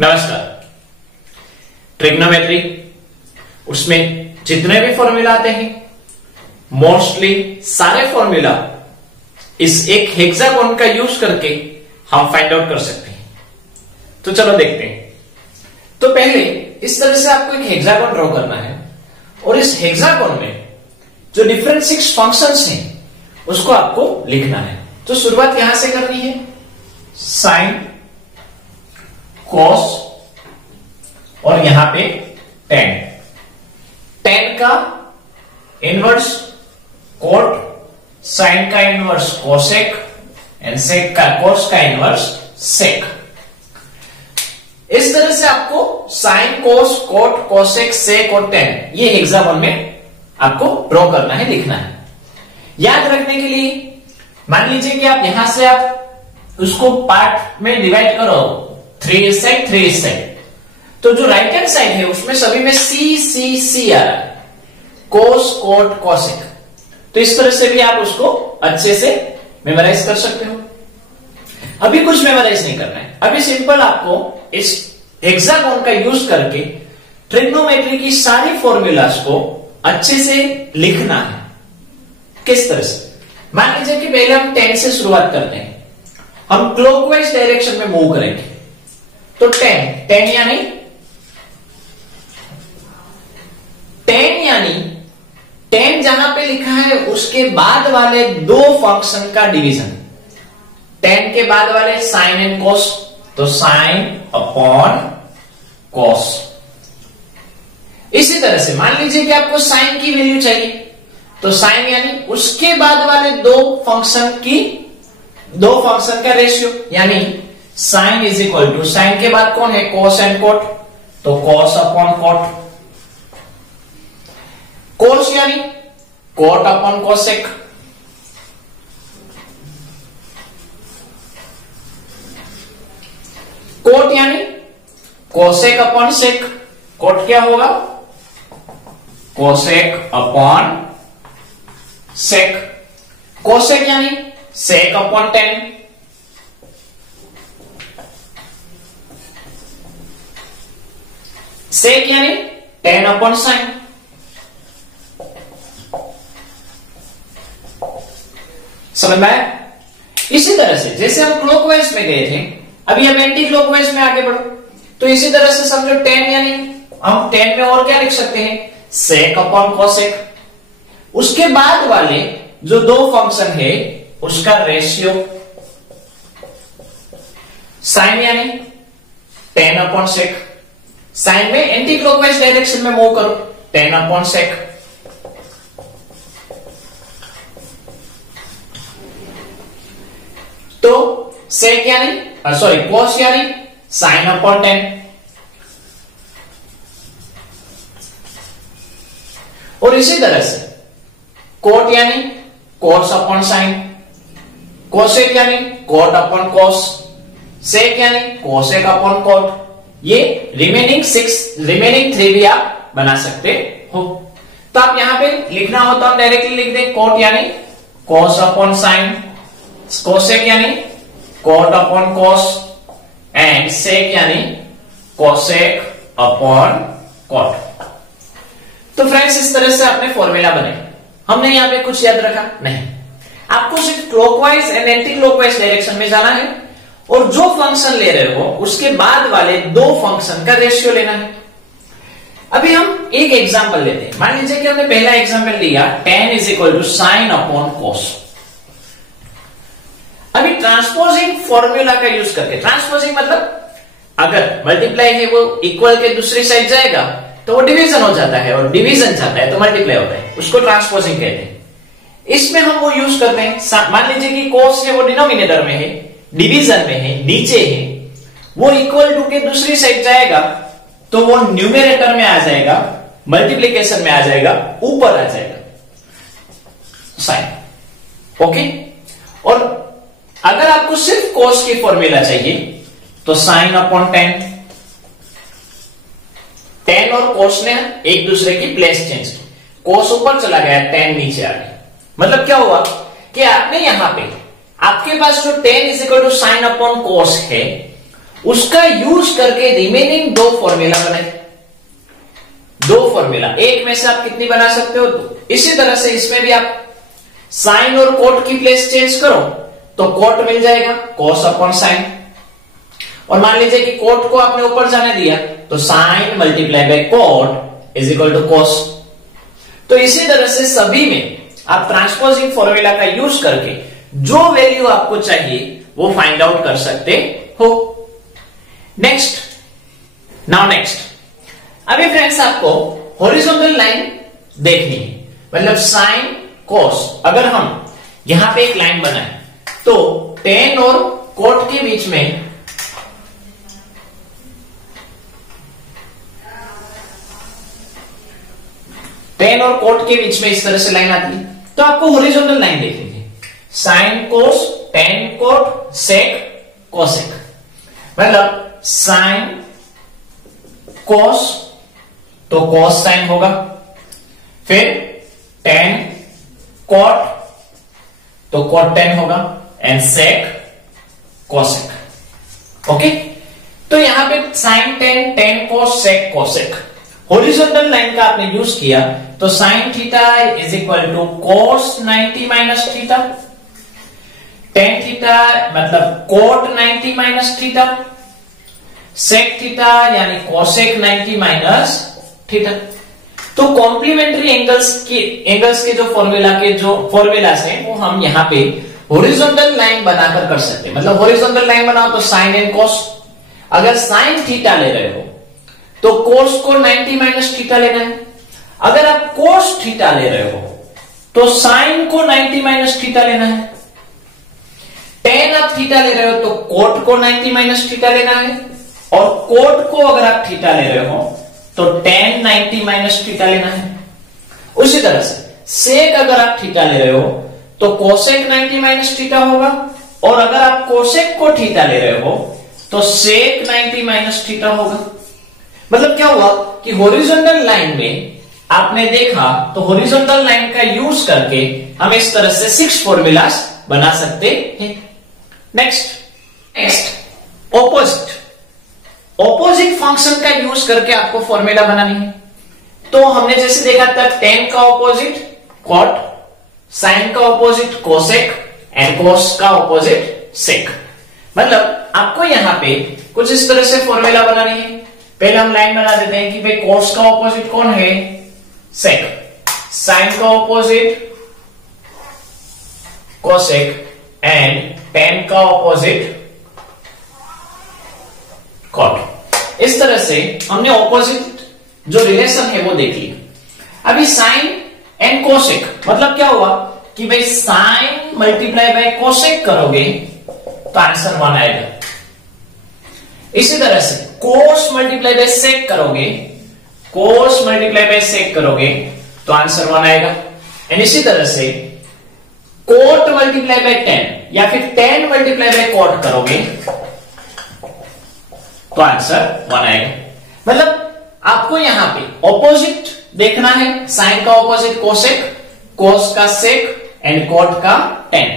नमस्कार। ट्रिग्नोमेट्री उसमें जितने भी फॉर्मूला आते हैं मोस्टली सारे फॉर्मूला इस एक हेक्सागोन का यूज करके हम फाइंड आउट कर सकते हैं। तो चलो देखते हैं। तो पहले इस तरह से आपको एक हेक्सागोन ड्रॉ करना है और इस हेक्सागोन में जो डिफरेंट 6 फंक्शंस हैं उसको आपको लिखना है। तो शुरुआत यहां से करनी है, साइन, कॉस और यहां पे टेन। टेन का इनवर्स कोट, साइन का इनवर्स कोसेक एंड सेक का कॉस का इनवर्स सेक। इस तरह से आपको साइन, कोस, कोट, कोसेक, सेक और टेन ये हेक्सागोन में आपको ड्रॉ करना है, लिखना है। याद रखने के लिए मान लीजिए कि आप यहां से आप उसको पार्ट में डिवाइड करो, 3 इस साइड 3 इस साइड, तो जो राइट हैंड साइड है उसमें सभी में सी सी सी आ रहा है, कोस, कोट, कोसेक। तो इस तरह से भी आप उसको अच्छे से मेमोराइज कर सकते हो। अभी कुछ मेमोराइज नहीं करना है, अभी सिंपल आपको इस हेक्सागोन का यूज करके ट्रिग्नोमेट्री की सारी फॉर्मूलाज को अच्छे से लिखना है। किस तरह से? मान लीजिए कि पहले हम 10 से शुरुआत करते हैं, हम क्लॉकवाइज डायरेक्शन में मूव करेंगे। तो 10 यानी 10 जहां पे लिखा है उसके बाद वाले दो फंक्शन का डिवीजन। 10 के बाद वाले साइन एंड कॉस, तो साइन अपॉन कॉस। इसी तरह से मान लीजिए कि आपको साइन की वैल्यू चाहिए, तो साइन यानी उसके बाद वाले दो फंक्शन का रेशियो, यानी sine is equal to, sine के बाद कौन है, कॉस एंड कोट, तो कॉस अपॉन कोट। कोस यानी कोट अपॉन कोसेक। कोट यानी कोसेक अपॉन सेक। कोट क्या होगा, कोसेक अपॉन सेक। कोसेक यानी सेक अपॉन 10। सेक यानी 10 अपॉन साइन। समझ में आया? इसी तरह से जैसे हम क्लॉकवाइज में गए थे, अभी हम एंटी क्लॉकवाइज में आगे बढ़ो, तो इसी तरह से समझो 10 यानी हम 10 में और क्या लिख सकते हैं, सेक अपॉन कोसेक। उसके बाद वाले जो दो फंक्शन है उसका रेशियो, साइन यानी 10 अपॉन सेक। साइन में एंटी क्लॉकवाइज डायरेक्शन में मूव करो, 10 अपॉन सेक। तो सेक यानी कॉस यानी साइन अपॉन 10। और इसी तरह से कोट यानी कॉस अपॉन साइन, कोसेक यानी कोट अपॉन कॉस, सेक यानी कोसेक अपॉन कोट। ये रिमेनिंग 3 भी आप बना सकते हो। तो आप यहां पे लिखना हो तो हम डायरेक्टली लिख दें, कोट यानी कॉस अपॉन साइन, कोसेक यानी कोट अपॉन कॉस एंड सेक यानी कोसेक अपॉन कोट। तो फ्रेंड्स इस तरह से आपने फॉर्मूला बने। हमने यहां पे कुछ याद रखा नहीं, आपको सिर्फ clockwise and anti clockwise direction में जाना है और जो फंक्शन ले रहे हो उसके बाद वाले दो फंक्शन का रेशियो लेना है। अभी हम एक एग्जांपल लेते हैं। मान लीजिए कि हमने पहला एग्जांपल लिया, tan is equal to sine upon cos. अभी ट्रांसपोजिंग फॉर्मूला का यूज करके, ट्रांसपोजिंग मतलब अगर मल्टीप्लाई है वो इक्वल के दूसरी साइड जाएगा तो वो डिवीजन हो जाता है, और डिवीजन जाता है तो मल्टीप्लाई होता है, उसको ट्रांसपोजिंग कहते हैं। इसमें हम वो यूज करते हैं, मान लीजिए कि कॉस है वो डिनोमिनेटर में है, डिवीजन में है, नीचे है, वो इक्वल टू के दूसरी साइड जाएगा तो वो न्यूमेरेटर में आ जाएगा, मल्टीप्लीकेशन में आ जाएगा, ऊपर आ जाएगा साइन। ओके। और अगर आपको सिर्फ कॉस की फॉर्मूला चाहिए तो साइन अपॉन 10। 10 और कॉस ने एक दूसरे की प्लेस चेंज की, कॉस ऊपर चला गया, 10 नीचे आ गया। मतलब क्या हुआ कि आपने यहां पे आपके पास जो tan is equal to sine upon cos है उसका यूज करके रिमेनिंग दो फॉर्मूला बनाए। दो फॉर्मूला, एक में से आप कितनी बना सकते हो? दो। इसी तरह से इसमें भी आप साइन और कोट की प्लेस चेंज करो तो कोट मिल जाएगा कॉस अपॉन साइन, और मान लीजिए कि कोट को आपने ऊपर जाने दिया तो sine multiply by cot is equal to cos. तो इसी तरह से सभी में आप ट्रांसपोजिंग फॉर्मूला का यूज करके जो वैल्यू आपको चाहिए वो फाइंड आउट कर सकते हो। नेक्स्ट, नाउ नेक्स्ट, अभी फ्रेंड्स आपको हॉरिजॉन्टल लाइन देखनी है, मतलब साइन कॉस। अगर हम यहां पे एक लाइन बनाए तो टेन और कोट के बीच में टेन और कोट के बीच में इस तरह से लाइन आती है, तो आपको हॉरिजॉन्टल लाइन देखनी है। Sine cos, tan cot, sec cosec, मतलब साइन कोस तो कोस साइन होगा, फिर टेन कोट तो कोट टेन होगा, एंड सेक कोसेक। ओके, तो यहां पे sine tan, tan cos, sec cosec, horizontal line का आपने यूज किया तो sine theta is equal to cos 90 minus theta, tan theta मतलब cot 90 minus theta, sec theta यानी कोसेक 90 माइनस थीटा। तो कॉम्प्लीमेंट्री एंगल्स के जो फॉर्मूलास हैं वो हम यहाँ पे हॉरिजॉन्टल लाइन बनाकर कर सकते हैं। मतलब हॉरिजॉन्टल लाइन बनाओ तो साइन एंड कोस, अगर साइन थीटा ले रहे हो तो कोस को 90 माइनस थीटा लेना है, अगर आप कोस थीटा ले रहे हो तो साइन को 90 माइनस थीटा लेना है, टेन आप थीटा ले रहे हो तो कोट को 90 माइनस थीटा लेना है, और कोट को अगर आप थीटा ले रहे हो तो टेन 90 माइनस थीटा लेना है। उसी तरह से सेक अगर आप थीटा ले रहे हो तो कोसेक 90 माइनस थीटा होगा, और अगर आप कोसेक को थीटा ले रहे हो तो सेक 90 माइनस थीटा होगा। मतलब क्या हुआ कि हॉरिजॉन्टल लाइन में आपने देखा तो हॉरिजॉन्टल लाइन का यूज करके हम इस तरह से 6 फॉर्मूलास बना सकते हैं। नेक्स्ट, ऑपोजिट फंक्शन का यूज करके आपको फॉर्मूला बनानी है। तो हमने जैसे देखा था टेन का ऑपोजिट कॉट, साइन का ऑपोजिट कोसेक, एंड कोस का ऑपोजिट सेक। मतलब आपको यहां पे कुछ इस तरह से फॉर्मूला बनानी है। पहले हम लाइन बना देते हैं कि भाई कोस का ऑपोजिट कौन है? सेक, साइन का ऑपोजिट कोसेक, एंड टेन का ऑपोजिट कॉट। इस तरह से हमने ऑपोजिट जो रिलेशन है वो देख लिया। अभी साइन एंड कोसेक मतलब क्या हुआ कि भाई साइन मल्टीप्लाई बाय कोसेक करोगे तो आंसर 1 आएगा। इसी तरह से कोस मल्टीप्लाई बाय सेक करोगे, कोस मल्टीप्लाई बाय सेक करोगे तो आंसर 1 आएगा। एंड इसी तरह से कोट मल्टीप्लाई बाय टेन या फिर टेन मल्टीप्लाई बाय कोट करोगे तो आंसर 1 आएगा। मतलब आपको यहां पे ऑपोजिट देखना है, साइन का ऑपोजिट कोसेक, कोस का सेक, एंड कोट का टेन,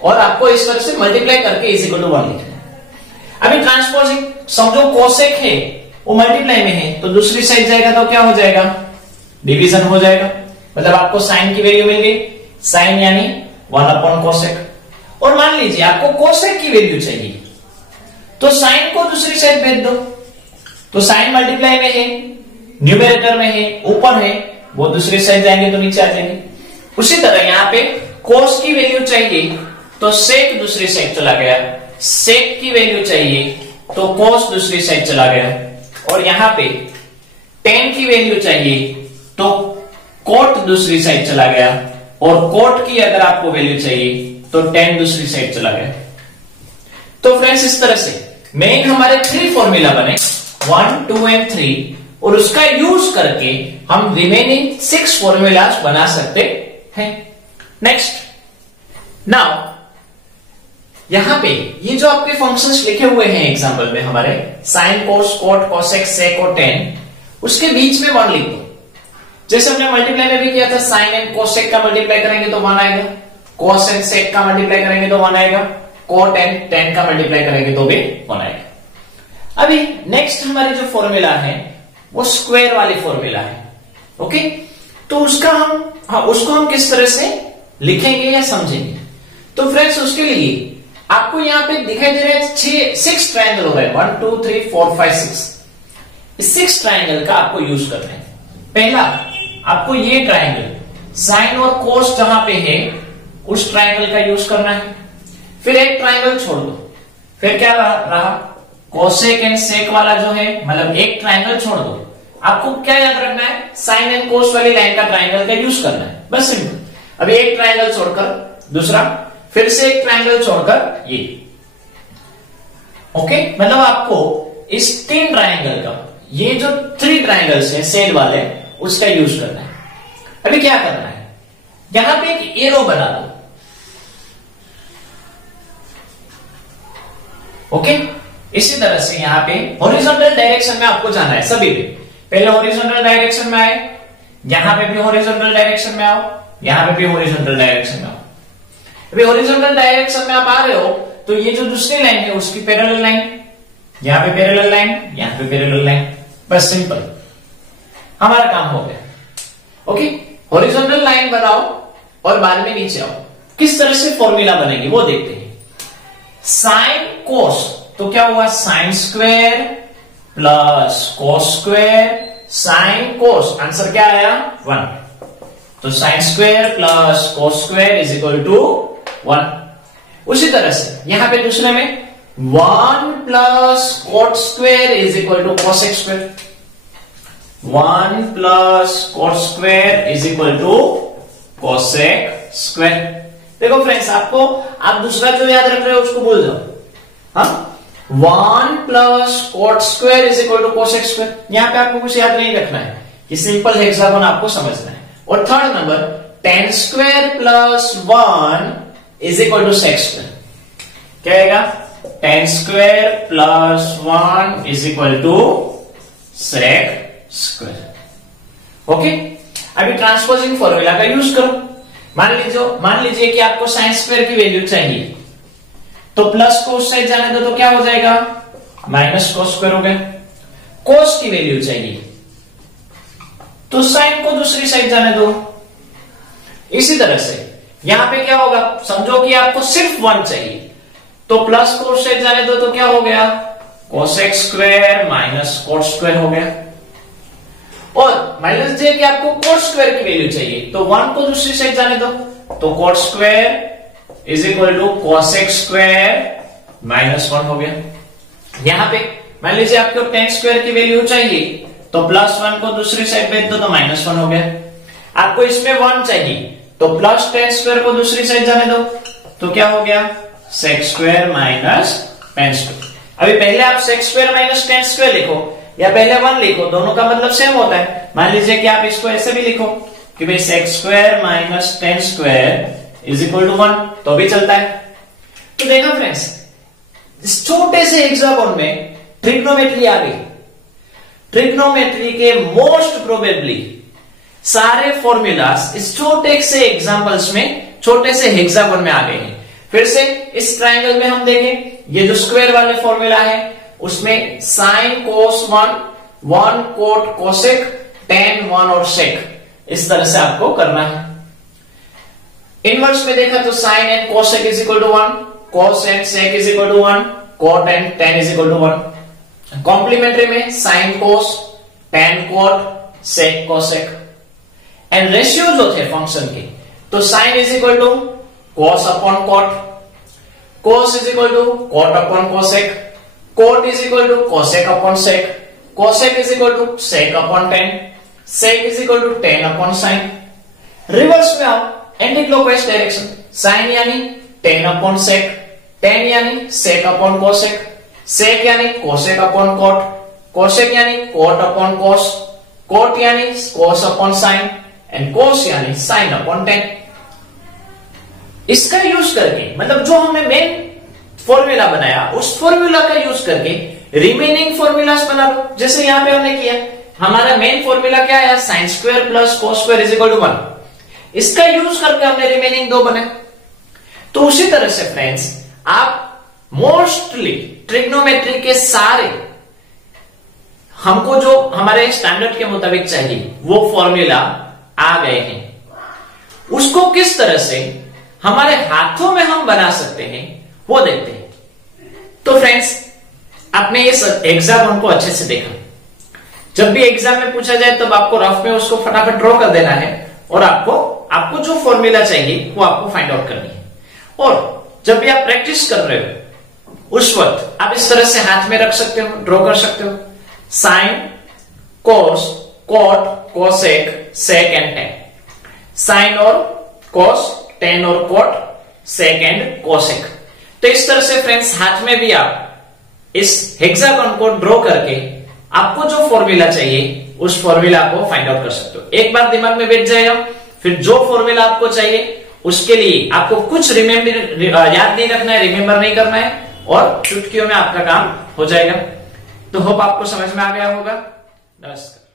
और आपको इस तरह से मल्टीप्लाई करके इज इक्वल टू 1 लिखना है। अभी ट्रांसपोजिंग, समझो कोसेक है वो मल्टीप्लाई में है तो दूसरी साइड जाएगा तो क्या हो जाएगा? डिवीजन हो जाएगा। मतलब आपको साइन की वैल्यू मिल गई, साइन यानी 1 अपॉन कोसेक। और मान लीजिए आपको कोसेक की वैल्यू चाहिए तो साइन को दूसरी साइड भेज दो, तो साइन मल्टीप्लाई में है, न्यूमरेटर में है, ऊपर है, वो दूसरी साइड जाएंगे तो नीचे आ जाएंगे। उसी तरह यहां पे कोस की वैल्यू चाहिए तो सेक दूसरी साइड चला गया, सेक की वैल्यू चाहिए तो कोस दूसरी साइड चला गया, और यहां पे टेन की वैल्यू चाहिए तो कोट दूसरी साइड चला गया, और कोट की अगर आपको वैल्यू चाहिए तो टेन दूसरी साइड चला गया। तो फ्रेंड्स इस तरह से मेन हमारे 3 फॉर्मूला बने, 1, 2 एंड 3, और उसका यूज करके हम रिमेनिंग 6 फॉर्मूलास बना सकते हैं। नेक्स्ट, नाउ यहां पे ये जो आपके फंक्शंस लिखे हुए हैं एग्जांपल में हमारे साइन, कोस, कोट, कोसेक, सेक और टेन, उसके बीच में 1 लिख दो। जैसे हमने मल्टीप्लाई में भी किया था, साइन एंड कोसेक का मल्टीप्लाई करेंगे तो 1 आएगा, कोस एंड सेक का मल्टीप्लाई करेंगे तो 1 आएगा, कोट एंड टेन का मल्टीप्लाई करेंगे तो भी 1 आएगा। अभी नेक्स्ट हमारी जो फॉर्मूला है वो स्क्वायर वाली फॉर्मूला है। ओके, तो उसको हम किस तरह से लिखेंगे या समझेंगे? तो फ्रेंड्स उसके लिए आपको यहाँ पे दिखाई दे रहा है 6 ट्रायंगल हो रहा है, 1 2 3 4 5 6। इस 6 ट्रायंगल का आपको यूज करना है। पहला आपको ये ट्रायंगल साइन और कोस जहां पे है उस ट्रायंगल का यूज करना है। फिर एक ट्रायंगल छोड़ दो, फिर क्या रहा कोसेक एंड सेक वाला जो है, मतलब एक ट्रायंगल छोड़ दो। आपको क्या याद रखना है? साइन एंड कोस वाली लाइन का ट्रायंगल का यूज करना है, बस सिंपल। अभी एक ट्रायंगल छोड़कर दूसरा, फिर से एक ट्रायंगल छोड़कर ये। ओके, मतलब आपको इस 3 ट्रायंगल का, ये जो 3 ट्रायंगल्स हैं सेड वाले, उसका यूज करना है। अभी क्या करना है, यहां पे एक एरो बना दो। ओके, इसी तरह से यहां पे हॉरिजॉन्टल डायरेक्शन में आपको जाना है सभी पे। पहले हॉरिजॉन्टल डायरेक्शन में आए, यहां पे भी हॉरिजॉन्टल डायरेक्शन में आओ, यहां पे भी हॉरिजॉन्टल डायरेक्शन में आओ। अभी हॉरिजॉन्टल डायरेक्शन में आप आ रहे हो तो ये जो दूसरी लाइन है उसकी पैरेलल लाइन, यहां पे पैरेलल लाइन, यहां पे पैरेलल लाइन, बस सिंपल, हमारा काम हो गया। ओके, हॉरिजॉन्टल लाइन बनाओ और बाद में नीचे आओ। किस तरह से फॉर्मूला बनेगी वो देखते हैं। साइन कोस, तो क्या हुआ, sine square plus cos square, sine cos, answer क्या आया 1। तो sine square plus cos square is equal to 1। उसी तरह से यहां पे दूसरे में 1 plus cot square is equal to cosec square, 1 plus cot square is equal to cosec square. देखो फ्रेंड्स, आप दूसरा जो याद रख रहे हो उसको भूल जाओ। हाँ, 1 plus cot square is equal to cosec square, यहां पे आपको कुछ याद नहीं रखना है, कि सिंपल हेक्सागोन आपको समझना है। और third number tan square plus 1 is equal to sec square, क्या आएगा, tan square plus 1 is equal to sec square. Okay, अभी ट्रांसपोजिंग फॉर्मूला का यूज करो। मान लीजिए कि आपको साइन स्क्वायर की वैल्यू चाहिए, तो प्लस कोस साइड जाने दो तो क्या हो जाएगा, माइनस कोस स्क्वायर हो गया। कोस की वैल्यू चाहिए तो साइन को दूसरी साइड जाने दो। इसी तरह से यहां पे क्या होगा, समझो कि आपको सिर्फ 1 चाहिए, तो प्लस कोस साइड जाने दो तो क्या हो गया, cosec square minus cot square हो गया। और माइनस जे कि आपको कोट स्क्वायर की वैल्यू चाहिए, तो 1 को दूसरी साइड जाने दो, तो cot square is equal to cosec square minus 1 हो गया। यहां पे मान लीजिए आपको tan स्क्वायर की वैल्यू चाहिए, तो प्लस 1 को दूसरी साइड भेज दो तो माइनस 1 हो गया। आपको इसमें 1 चाहिए, तो प्लस tan स्क्वायर को दूसरी साइड जाने दो, तो क्या हो गया, sec square minus tan square. अभी पहले आप sec square minus tan square लिखो या पहले 1 लिखो, दोनों का मतलब सेम होता है। मान लीजिए कि आप इसको ऐसे भी लिखो कि भाई sec square minus tan square is equal to 1, तो भी चलता है। तो देखो फ्रेंड्स, इस छोटे से हेक्सागोन में ट्रिग्नोमेट्री आ गई। ट्रिग्नोमेट्री के मोस्ट प्रोबेबली सारे फॉर्मूलास इस छोटे से एग्जांपल्स में, छोटे से हेक्सागोन में आ गए हैं। फिर से इस ट्रायंगल में हम देखें, ये जो स्क्वायर वाले फॉर्मूला है उसमें sine cos 1 cot cosec, tan 1 और सेक, इस तरह से आपको करना है। इनवर्स में देखा तो sine and cosec is equal to 1, cos and sec is equal to 1, cot and tan is equal to 1। Complementary में sine cos, tan cot, sec cosec. And ratio जो थे फंक्शन के, तो sine is equal to cos upon cot, cos is equal to cot upon cosec, cot is equal to cosec upon sec, cosec is equal to sec upon tan, sec is equal to tan upon sine. Reverse में आओ, anti clockwise direction, sine यानी tan upon sec, tan यानी sec upon cosec, sec यानी cosec upon cot, cosec यानी cot upon cos, cot यानी cos upon sine, and cos यानी sine upon tan। इसका use करके, मतलब जो हमने मेन फॉर्मूला बनाया उस फॉर्मूला का यूज करके रिमेनिंग फॉर्मूलास बना लो। जैसे यहां पे हमने किया, हमारा मेन फॉर्मूला क्या है, sine square plus cos square is equal to 1। इसका यूज करके हमने रिमेनिंग 2 बनाए। तो उसी तरह से फ्रेंड्स, आप मोस्टली ट्रिग्नोमेट्री के सारे हमको जो हमारे स्टैंडर्ड के मुताबिक चाहिए वो फॉर्मूला आ गए हैं, उसको किस तरह से हमारे हाथों में हम बना सकते हैं वो देखते हैं। तो फ्रेंड्स, आपने इस हेक्सागोन को अच्छे से देखा। जब भी एग्जाम में पूछा जाए तब आपको रफ में उसको फटाफट ड्रॉ कर देना है और आपको जो फॉर्मूला चाहिए वो आपको फाइंड आउट करनी है। और जब भी आप प्रैक्टिस कर रहे हो उस वक्त आप इस तरह से हाथ में रख सकते हो, ड्रॉ कर सकते हो। Sine, cos, cot, cosec, sec and tan. Sine और कॉस, टेन और कॉट, सेक एंड कोसेक। तो इस तरह से फ्रेंड्स हाथ में भी आप इस हेक्सागोन को ड्रॉ करके आपको जो फॉर्मूला चाहिए उस फॉर्मूला को फाइंड आउट कर सकते हो। एक बार दिमाग में बैठ जाएगा, फिर जो फॉर्मूला आपको चाहिए उसके लिए आपको कुछ याद नहीं रखना है, रिमेंबर नहीं करना है, और चुटकियों में आपका काम हो जाएगा। तो होप आपको समझ में आ गया होगा। नमस्कार।